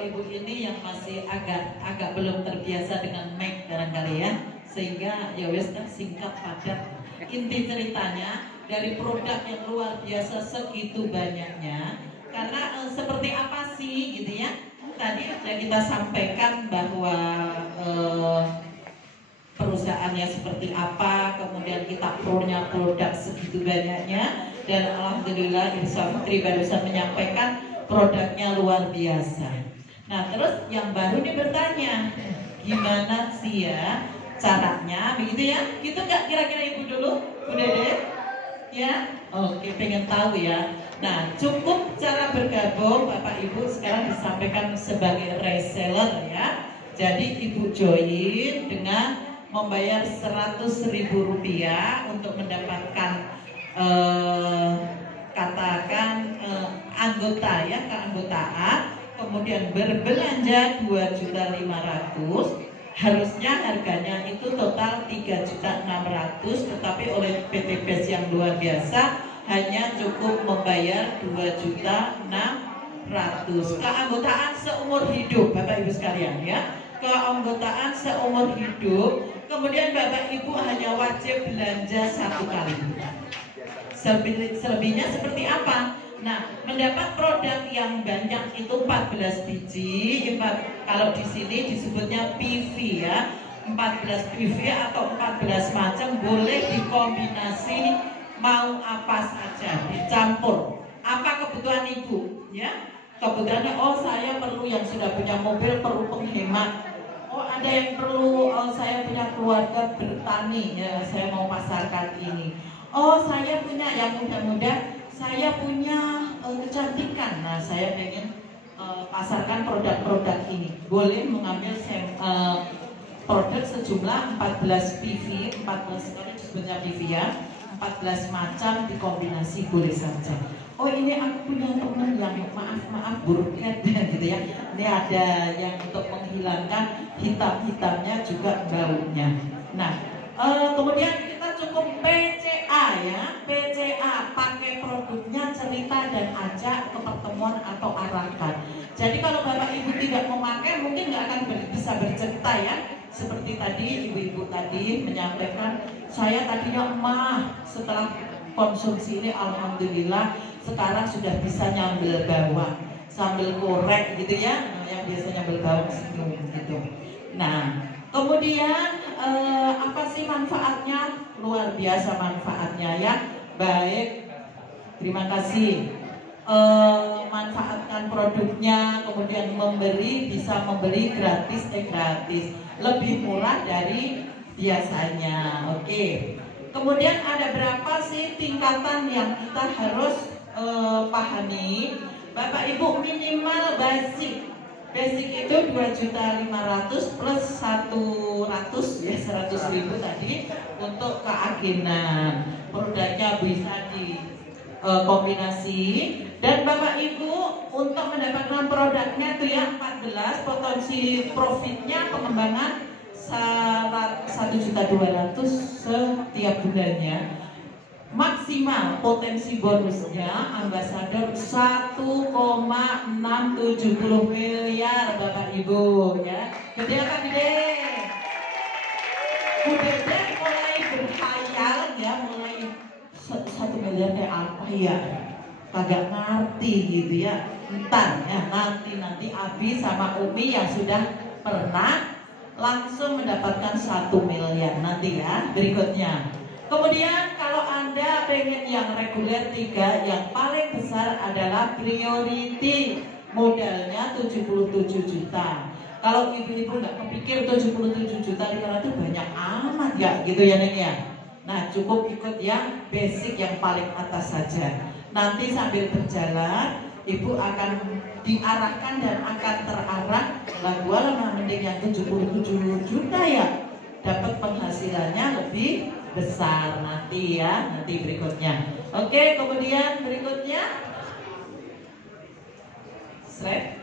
ibu ini yang masih agak belum terbiasa dengan Mac barangkali ya, sehingga ya wes kan singkat padat. Inti ceritanya dari produk yang luar biasa segitu banyaknya, karena seperti apa sih gitu ya? Tadi sudah kita sampaikan bahwa perusahaannya seperti apa, kemudian kita punya produk segitu banyaknya, dan alhamdulillah Irsa Putri barusan menyampaikan produknya luar biasa. Nah terus yang baru nih bertanya, gimana sih ya caranya, begitu ya? Gitu nggak kira-kira ibu dulu, Bu Dede? Ya, oke, pengen tahu ya. Nah, cukup cara bergabung Bapak Ibu sekarang disampaikan sebagai reseller ya. Jadi Ibu join dengan membayar Rp100.000 untuk mendapatkan katakan anggota ya, keanggotaan, kemudian berbelanja 2.500.000. Harusnya harganya itu total 3.600.000, tetapi oleh PT PES yang luar biasa hanya cukup membayar 2.600.000. Keanggotaan seumur hidup Bapak Ibu sekalian ya. Keanggotaan seumur hidup. Kemudian Bapak Ibu hanya wajib belanja 1 kali. Selebihnya seperti apa? Nah, mendapat produk yang banyak itu 14 biji. Kalau di sini disebutnya PV ya, 14 PV atau 14 macam, boleh dikombinasi mau apa saja, dicampur. Apa kebutuhan ibu? Ya, kebutuhannya, oh saya perlu yang sudah punya mobil, perlu penghemat. Oh ada yang perlu, oh saya punya keluarga bertani, ya saya mau pasarkan ini. Oh saya punya yang muda-muda, saya punya kecantikan, nah saya pengen pasarkan produk-produk ini. Boleh mengambil produk sejumlah 14 PV, 14 kali disebutnya PV ya, 14 macam dikombinasi boleh saja. Oh ini aku punya teman yang maaf burket gitu ya. Ini ada yang untuk menghilangkan hitam-hitamnya juga baunya. Nah kemudian kita cukup PCA ya, PCA, pakai produknya, cerita dan ajak ke pertemuan atau arahkan. Jadi kalau Bapak Ibu tidak memakai mungkin nggak akan bisa bercerita ya. Seperti tadi ibu-ibu tadi menyampaikan, saya tadinya emah, setelah konsumsi ini alhamdulillah sekarang sudah bisa nyambel bawang sambil korek gitu ya, yang biasanya nyambel bawang senyum gitu. Nah kemudian apa sih manfaatnya? Luar biasa manfaatnya ya. Baik, terima kasih. Manfaatkan produknya, kemudian bisa membeli gratis, lebih murah dari biasanya. Oke. Kemudian ada berapa sih tingkatan yang kita harus pahami? Bapak Ibu, minimal basic itu 2.500.000 plus 100 ya, 100.000 tadi untuk keagenan. Produknya bisa dikombinasi. Dan Bapak Ibu untuk mendapatkan produknya itu ya 14, potensi profitnya pengembangan 1.200.000 setiap bulannya. Maksimal potensi bonusnya ambasador 1,670 miliar Bapak Ibu ya. Gede apa gede? Udah mulai berkhayal ya, mulai 1 miliar kayak apa ya? Kagak ngerti gitu ya. Entar ya, nanti Abi sama Umi yang sudah pernah langsung mendapatkan 1 miliar nanti ya berikutnya. Kemudian kalau Anda pengen yang reguler 3, yang paling besar adalah priority, modalnya 77 juta. Kalau ibu-ibu nggak kepikir 77 juta itu banyak amat ya gitu ya Neng ya. Nah cukup ikut yang basic yang paling atas saja. Nanti sambil berjalan ibu akan diarahkan dan akan terarah lagu mending yang 77 juta ya, dapat penghasilannya lebih besar nanti ya, nanti berikutnya. Oke, kemudian berikutnya slide.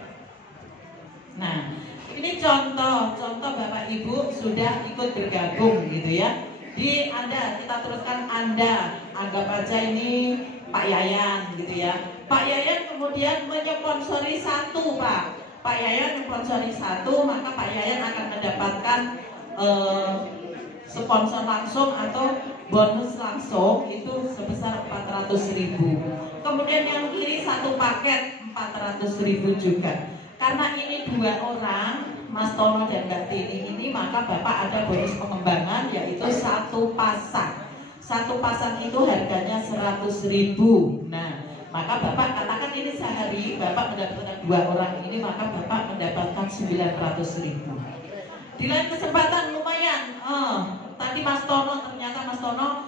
Nah ini contoh Bapak Ibu sudah ikut bergabung gitu ya. Di Anda, kita teruskan Anda, anggap aja ini Pak Yayan gitu ya. Pak Yayan kemudian menyponsori 1 Pak. Pak Yayan sponsori 1, maka Pak Yayan akan mendapatkan sponsor langsung atau bonus langsung itu sebesar 400.000. Kemudian yang kiri 1 paket 400.000 juga. Karena ini 2 orang, Mas Tono dan Mbak Tini ini, maka Bapak ada bonus pengembangan yaitu 1 pasang. 1 pasang itu harganya 100.000. Nah, maka Bapak katakan ini sehari Bapak mendapatkan 2 orang ini, maka Bapak mendapatkan 900.000. Di lain kesempatan lumayan. Tadi Mas Tono, ternyata Mas Tono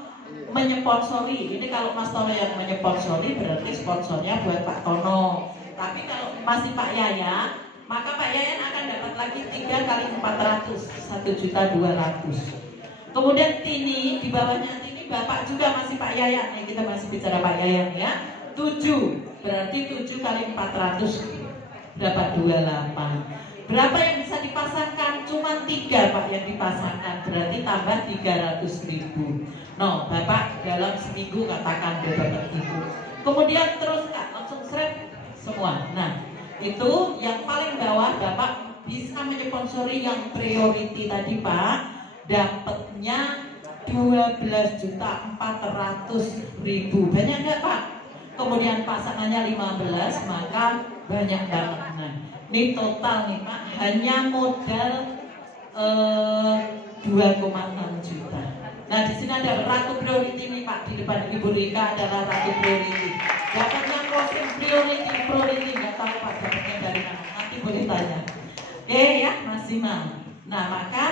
menyponsori. Ini kalau Mas Tono yang menyponsori berarti sponsornya buat Pak Tono. Tapi kalau masih Pak Yayan, maka Pak Yayan akan dapat lagi 3 kali 400, 1.200.000. Kemudian Tini, di bawahnya Tini Bapak juga masih Pak Yayan. Nih kita masih bicara Pak Yayan ya. 7, berarti 7 kali 400 dapat 28. Berapa yang bisa dipasangkan? Cuma 3 Pak yang dipasangkan, berarti tambah 300.000. No, Bapak dalam seminggu katakan Bapak itu. Kemudian terus Kak, langsung seret semua. Nah, itu yang paling bawah Bapak bisa menyponsori yang priority tadi Pak, dapatnya 12.400.000. Banyak nggak Pak? Kemudian pasangannya 15, maka banyak banget. Nah, ini total nih Pak, hanya modal 2,6 juta. Nah, di sini ada Ratu Priority nih Pak, di depan Ibu Rika adalah Ratu Priority. Dapatnya closing priority nggak tahu Pak dapatnya dari mana, nanti boleh tanya. Oke ya, maksimal. Nah, maka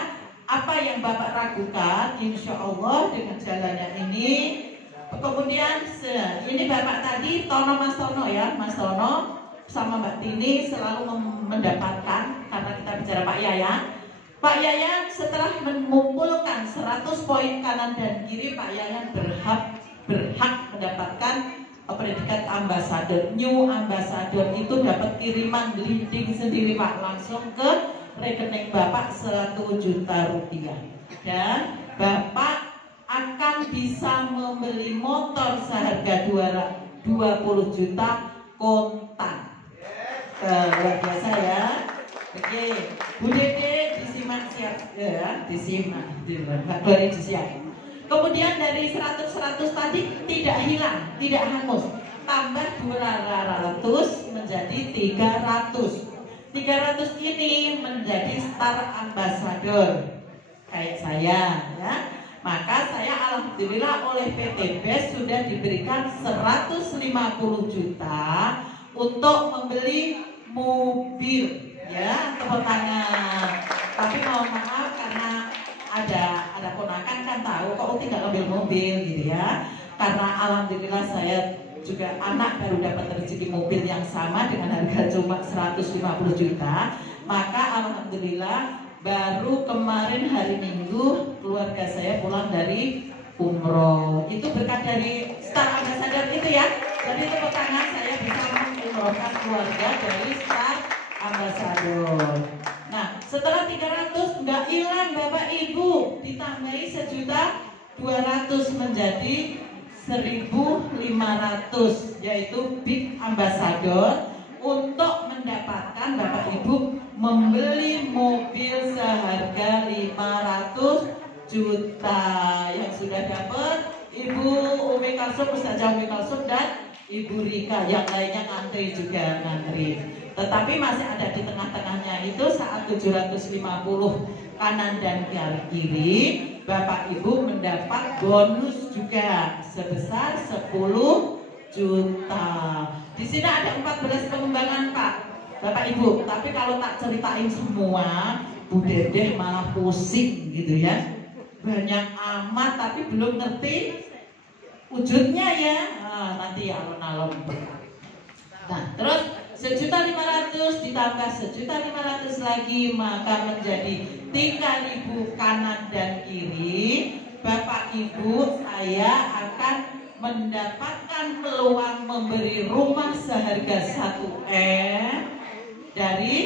apa yang Bapak ragukan, insya Allah dengan jalannya ini. Kemudian ini Bapak tadi Tono, Mas Tono ya, Mas Tono sama Mbak Tini selalu mendapatkan, karena kita bicara Pak Yayan. Pak Yayan setelah mengumpulkan 100 poin kanan dan kiri, Pak Yayan berhak mendapatkan predikat ambasador. New ambasador itu dapat kiriman leading sendiri Pak, langsung ke rekening Bapak 1 juta rupiah. Dan Bapak akan bisa membeli motor seharga 20 juta kontan. Luar biasa ya. Oke, Bu Dede disimak siap ya, disimak, boleh disiap. Kemudian dari 100 tadi tidak hilang, tidak hangus, tambah 200 menjadi 300. 300 ini menjadi star ambassador kayak saya ya. Maka saya alhamdulillah oleh PT BES sudah diberikan 150 juta untuk membeli mobil ya, tepuk tangan. Tapi mohon maaf karena ada ponakan kan tahu kok Uti nggak ngambil mobil gitu ya. Karena alhamdulillah saya juga anak baru dapat rezeki mobil yang sama dengan harga cuma 150 juta. Maka alhamdulillah baru kemarin hari Minggu keluarga saya pulang dari umroh. Itu berkat dari Star Ambassador itu ya. Jadi tepuk tangan, saya bisa mengumrohkan keluarga dari Star Ambassador. Nah, setelah 300 nggak hilang Bapak Ibu, ditambahi 1.200.000 menjadi 1.500, yaitu Big Ambassador, untuk mendapatkan Bapak Ibu membeli mobil seharga 500 juta. Yang sudah dapat Ibu Umi Kalsum, Ustazah Umi Kalsum dan Ibu Rika. Yang lainnya ngantri juga ngantri. Tetapi masih ada di tengah-tengahnya itu saat 750 kanan dan kiri, Bapak Ibu mendapat bonus juga sebesar 10 juta. Di sini ada 14 pengembangan Pak, Bapak Ibu. Tapi kalau tak ceritain semua, Bu Dedeh malah pusing gitu ya. Banyak amat tapi belum ngerti wujudnya ya. Nanti alon-alon. Nah, terus 1.500.000 ditambah 1.500.000 lagi, maka menjadi 3.000 kanan dan kiri. Bapak Ibu, saya akan mendapatkan peluang memberi rumah seharga 1M dari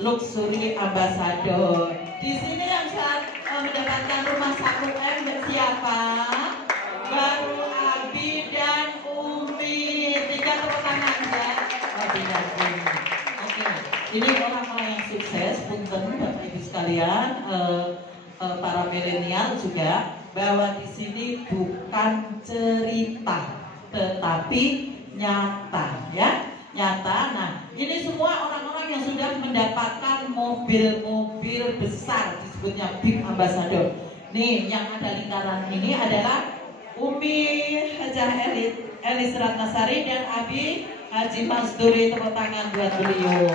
Luxury Ambassador. Di sini yang saat mendapatkan rumah 1M siapa? Baru Abi dan Umi. 3 tepuk tangan ya. Abi dan Umi. Oke. Ini orang-orang yang sukses, punten Bapak Ibu sekalian, para milenial juga, bahwa di sini bukan cerita, tetapi nyata, ya, nyata. Nah, ini semua orang-orang yang sudah mendapatkan mobil-mobil besar, disebutnya Big Ambassador. Nih, yang ada lingkaran ini adalah Umi Hajah Elis Ratnasari dan Abi Haji Masduri, tepuk tangan buat beliau.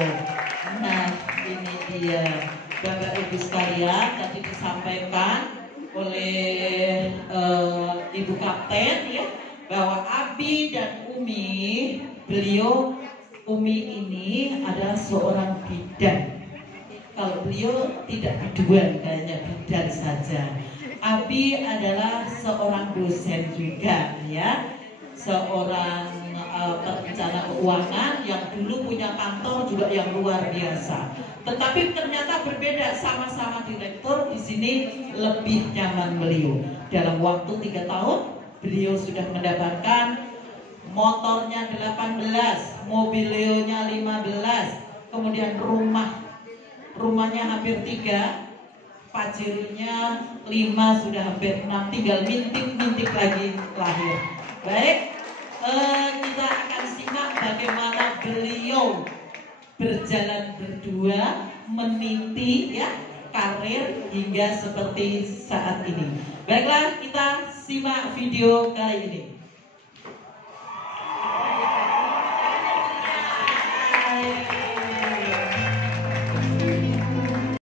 Nah, ini dia Bapak Ibu sekalian, tadi disampaikan oleh Ibu Kapten ya, bahwa Abi dan Umi, beliau Umi ini adalah seorang bidan. Kalau beliau tidak biduan, kayaknya bidan saja. Abi adalah seorang dosen juga ya, seorang perencana keuangan yang dulu punya kantor juga yang luar biasa. Tetapi ternyata berbeda, sama-sama direktur, di sini lebih nyaman beliau. Dalam waktu 3 tahun beliau sudah mendapatkan motornya 18, mobilnya 15, kemudian rumahnya hampir 3, Pajerinya 5, sudah hampir 6, tinggal mintip lagi lahir. Baik, kita akan simak bagaimana beliau berjalan berdua meniti ya karir hingga seperti saat ini. Baiklah, kita simak video kali ini.